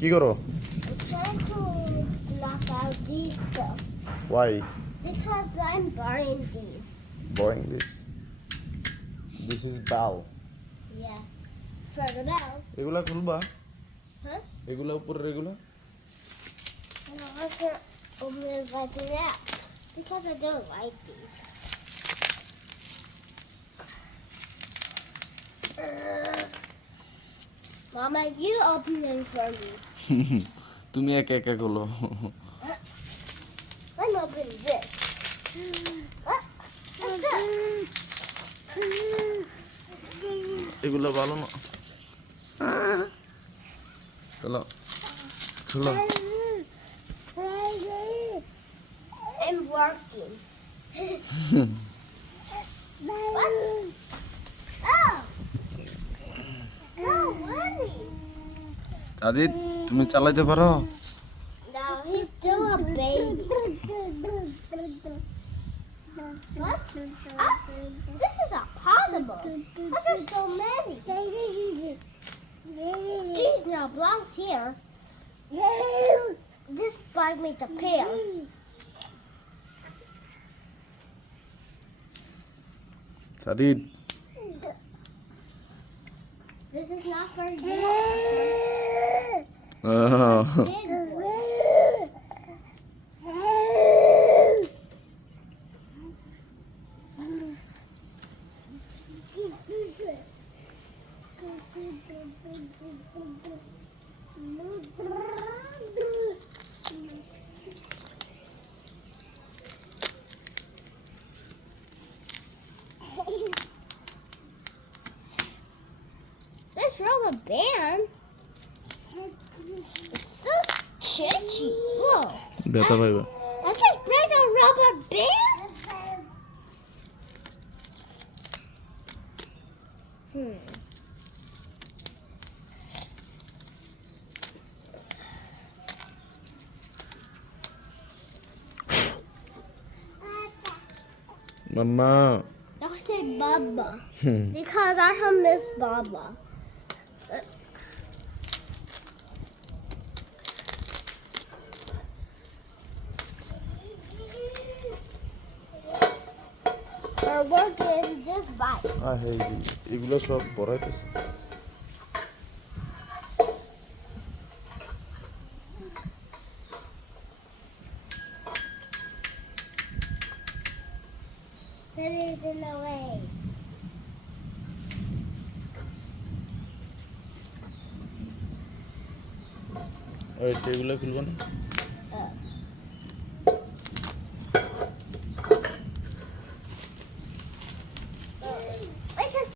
কি করো? I'm trying to knock out these stuff Why? because I'm buying these. Boring this. This is bell. Yeah. For the bell. এগুলা খুলবা? Huh? এগুলা উপরের এগুলা? No, I can't open it like that because I don't like these. Mama, you open them for me. তুমি একা একা খোলো। I'm opening this. What? What's that? এগুলা ভালো না। খোলো। খোলো। I'm working. What? Oh! No, Lenny. Adit তুমি চালাইতে পারো? No, he's still a baby. What? Ah, this is not possible. Why there's so many? These now belongs here. This bike makes a pair. Adit This is not for you. Big one. This rubber band is so sketchy. Whoa. ব্যথা পাইবা। I can break a rubber band? Mamma. I say Baba because I have Miss Baba. We're working this bike. এগুলো সব বড়াইতেছে। Put it in the way. ওই এগুলো খুলবো না? Uh,